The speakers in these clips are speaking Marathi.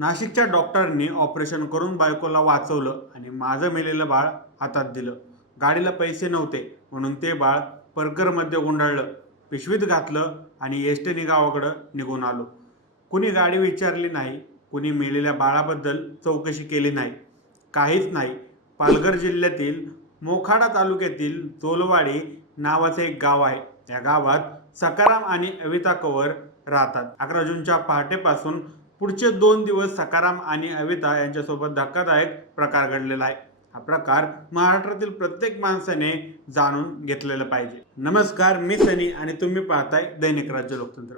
नाशिकच्या डॉक्टरांनी ऑपरेशन करून बायकोला वाचवलं आणि माझं मेलेलं बाळ हातात दिलं. गाडीला पैसे नव्हते म्हणून ते बाळ परकरमध्ये गुंडाळलं पिशवीत घातलं आणि एसटीने गावाकडं निघून आलो. कुणी गाडी विचारली नाही कुणी मेलेल्या बाळाबद्दल चौकशी केली नाही काहीच नाही. पालघर जिल्ह्यातील मोखाडा तालुक्यातील तोलवाडी नावाचं एक गाव आहे. या गावात सकाराम आणि अविता कवर राहतात. अकरा जूनच्या पहाटेपासून पुढचे दोन दिवस सकाराम आणि अविता यांच्यासोबत धक्कादायक प्रकार घडलेला आहे. हा प्रकार महाराष्ट्रातील प्रत्येक माणसाने जाणून घेतलेला पाहिजे. नमस्कार मी सनी आणि तुम्ही पाहताय दैनिक राज्य लोकतंत्र.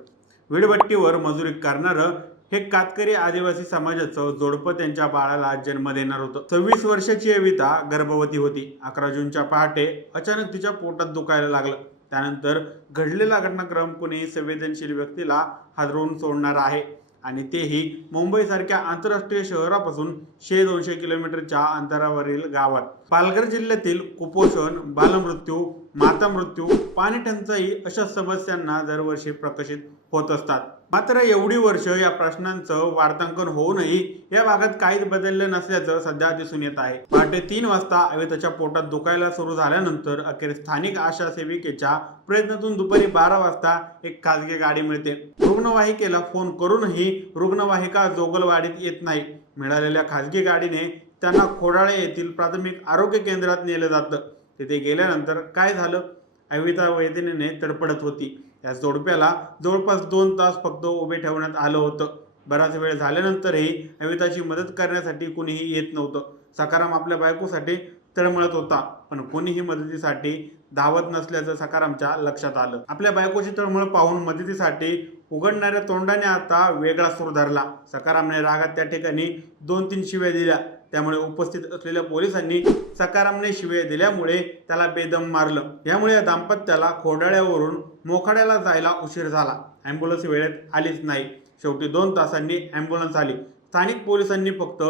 वीडभट्टीवर मजुरी करणारं हे कातकरी आदिवासी समाजाचं जोडपं त्यांच्या बाळाला जन्म देणार होतं. सव्वीस वर्षाची अविता गर्भवती होती. अकरा जूनच्या पहाटे अचानक तिच्या पोटात दुखायला लागलं. त्यानंतर घडलेला घटनाक्रम कुणीही संवेदनशील व्यक्तीला हादरवून सोडणार आहे. आणि तेही मुंबईसारख्या आंतरराष्ट्रीय शहरापासून शे दोनशे किलोमीटरच्या अंतरावरील गावात. पालघर जिल्ह्यातील कुपोषण बालमृत्यू माता मृत्यू पाणी टंचाई अशा समस्यांना दरवर्षी प्रकाशित होत असतात. मात्र एवढी वर्ष या प्रश्नांचं वार्तांकन होऊनही या भागात काहीच बदललं नसल्याचं सध्या दिसून येत आहे. पहाटे तीन वाजता अविताच्या पोटात दुखायला सुरू झाल्यानंतर अखेर स्थानिक आशा सेविकेच्या प्रयत्नातून दुपारी बारा वाजता एक खासगी गाडी मिळते. रुग्णवाहिकेला फोन करूनही रुग्णवाहिका जोगलवाडीत येत नाही. मिळालेल्या खासगी गाडीने त्यांना खोडाळे येथील प्राथमिक आरोग्य केंद्रात नेलं जातं. तिथे गेल्यानंतर काय झालं? अविता वेदनेने तडपडत होती. या जोडप्याला जवळपास दोन तास फक्त उभे ठेवण्यात आलं होतं. बराच वेळ झाल्यानंतरही अमिताची मदत करण्यासाठी कुणीही येत नव्हतं. सकाराम आपल्या बायकोसाठी तळमळत होता पण कोणीही मदतीसाठी धावत नसल्याचं सकारामच्या लक्षात आलं. आपल्या बायकोची तळमळ पाहून मदतीसाठी उघडणाऱ्या तोंडाने आता वेगळा सूर धरला. सकारामने रागात त्या ठिकाणी दोन तीन शिव्या दिल्या. त्यामुळे उपस्थित असलेल्या पोलिसांनी सकारामने शिवे दिल्यामुळे त्याला बेदम मारलं. यामुळे या दाम्पत्याला खोडाळ्यावरून मोखाड्याला जायला उशीर झाला. ॲम्ब्युलन्स वेळेत आलीच नाही. शेवटी दोन तासांनी ॲम्ब्युलन्स आली. स्थानिक पोलिसांनी फक्त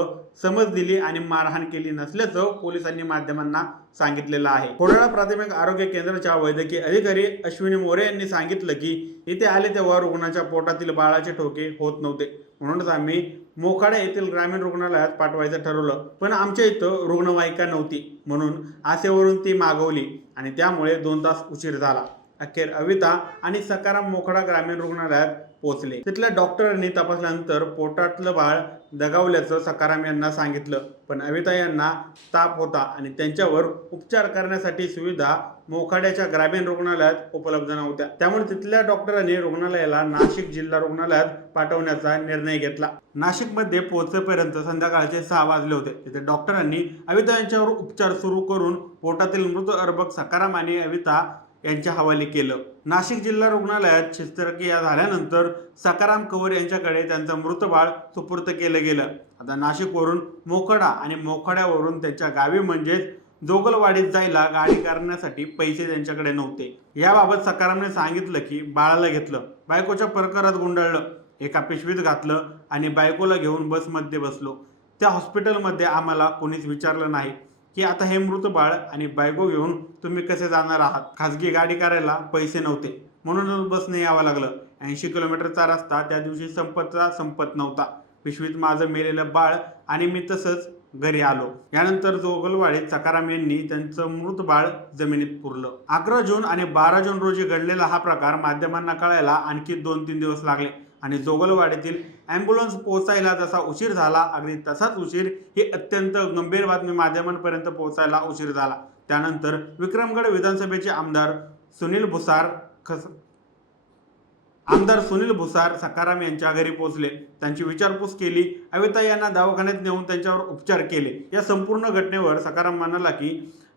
समज दिली आणि मारहाण केली नसल्याचं पोलिसांनी माध्यमांना सांगितलेलं आहे. खोडाळा प्राथमिक आरोग्य केंद्राच्या वैद्यकीय अधिकारी अश्विनी मोरे यांनी सांगितलं की इथे आले तेव्हा रुग्णाच्या पोटातील बाळाचे ठोके होत नव्हते. म्हणूनच आम्ही मोखाडा येथील ग्रामीण रुग्णालयात पाठवायचं ठरवलं पण आमच्या इथं रुग्णवाहिका नव्हती. म्हणून आसेवरून ती मागवली आणि त्यामुळे दोन तास उशीर झाला. अखेर अविता आणि सकाराम मोखाडा ग्रामीण रुग्णालयात पोहोचले. तिथल्या डॉक्टरांनी तपासल्यानंतर पोटातलं बाळ दगावल्याचं सकाराम यांना सांगितलं. पण अविता यांना ताप होता आणि त्यांच्यावर उपचार करण्यासाठी सुविधा मोखाड्याच्या ग्रामीण रुग्णालयात उपलब्ध नव्हत्या. त्यामुळे तिथल्या डॉक्टरांनी रुग्णालयाला नाशिक जिल्हा रुग्णालयात पाठवण्याचा निर्णय घेतला. नाशिकमध्ये पोहोचेपर्यंत संध्याकाळचे सहा वाजले होते. तिथे डॉक्टरांनी अविता यांच्यावर उपचार सुरू करून पोटातील मृत अर्भक सकाराम आणि अविता यांच्या हवाली केलं. नाशिक जिल्हा रुग्णालयात शस्त्रक्रिया झाल्यानंतर सकाराम कवर यांच्याकडे त्यांचं मृत बाळ सुपूर्त केलं गेलं. आता नाशिकवरून मोखडा आणि मोखड्यावरून त्यांच्या गावी म्हणजेच जोगलवाडीत जायला गाडी करण्यासाठी पैसे त्यांच्याकडे नव्हते. याबाबत सकारामने सांगितलं की बाळाला घेतलं. बायकोच्या प्रकारात गुंडाळलं. एका पिशवीत घातलं आणि बायकोला घेऊन बसमध्ये बसलो. त्या हॉस्पिटलमध्ये आम्हाला कोणीच विचारलं नाही. की आता हे मृत बाळ आणि बायको घेऊन तुम्ही कसे जाणार आहात? खाजगी गाडी करायला पैसे नव्हते. म्हणूनच बसने यावं लागलं. ऐंशी किलोमीटरचा रस्ता त्या दिवशी संपतचा संपत नव्हता. पिशवीत माझं मेलेलं बाळ आणि मी तसंच घरी आलो. यानंतर जोगलवाडीत सकाराम यांनी त्यांचं मृत बाळ जमिनीत पुरलं. अकरा जून आणि बारा जून रोजी घडलेला हा प्रकार माध्यमांना कळायला आणखी दोन तीन दिवस लागले. आणि जोगलवाडीतील ॲम्ब्युलन्स पोहोचायला जसा उशीर झाला अगदी तसाच उशीर ही अत्यंत गंभीर बातमी माध्यमांपर्यंत पोहोचायला उशीर झाला. त्यानंतर विक्रमगड विधानसभेचे आमदार सुनील भुसार खस आमदार सुनील भुसार सकाराम यांच्या घरी पोहोचले. त्यांची विचारपूस केली. अविता यांना दवाखान्यात नेऊन त्यांच्यावर उपचार केले. या संपूर्ण घटनेवर सकाराम म्हणाला की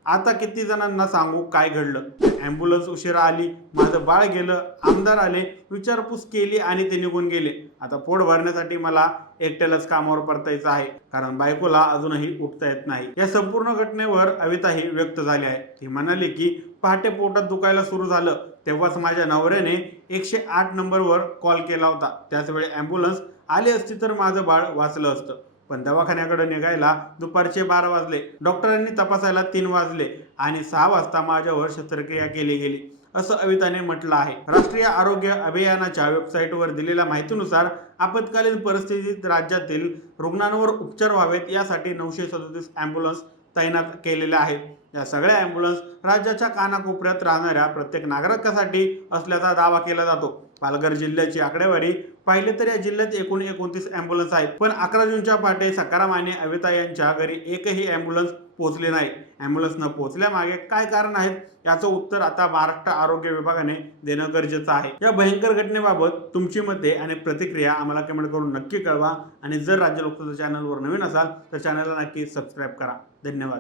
आता किती जणांना सांगू काय घडलं? ॲम्ब्युलन्स उशिरा आली माझं बाळ गेलं आमदार आले विचारपूस केली आणि ते निघून गेले. आता पोट भरण्यासाठी मला एकट्यालाच कामावर परतायचं आहे. कारण बायकोला अजूनही उठता येत नाही. या संपूर्ण घटनेवर अविताही व्यक्त झाली आहे. ती म्हणाली की पहाटे पोटात दुखायला सुरू झालं तेव्हाच माझ्या नवऱ्याने एकशे आठ नंबरवर कॉल केला होता. त्याचवेळी ॲम्ब्युलन्स आली असती तर माझं बाळ वाचलं असतं. पण दवाखान्याकडे निघायला दुपारचे बारा वाजले. डॉक्टरांनी तपासायला तीन वाजले आणि सहा वाजता माझ्यावर शस्त्रक्रिया केली गेली असं अविताने म्हटलं आहे. राष्ट्रीय आरोग्य अभियानाच्या वेबसाईटवर दिलेल्या माहितीनुसार आपत्कालीन परिस्थितीत राज्यातील रुग्णांवर उपचार व्हावेत यासाठी नऊशे सदोतीस अँब्युलन्स तैनात केलेल्या आहेत. या सगळ्या अँब्युलन्स राज्याच्या कानाकोपऱ्यात राहणाऱ्या प्रत्येक नागरिकासाठी असल्याचा दावा केला जातो. पालघर जिल्ह्याची आकडेवारी. पाहिले तर या जिल्ह्यात एकूण एकोणतीस अँब्युलन्स आहेत. पण अकरा जूनच्या पहाटे सकाराम आणि अविता यांच्या घरी एकही अँब्युलन्स पोहोचले नाही. अँब्युलन्स न पोहोचल्यामागे काय कारण आहेत? याचं उत्तर आता महाराष्ट्र आरोग्य विभागाने देणं गरजेचं आहे. या भयंकर घटनेबाबत तुमची मते आणि प्रतिक्रिया आम्हाला कमेंट करून नक्की कळवा. आणि जर राज्य लोकसभा चॅनलवर नवीन असाल तर चॅनलला नक्की सबस्क्राईब करा. धन्यवाद.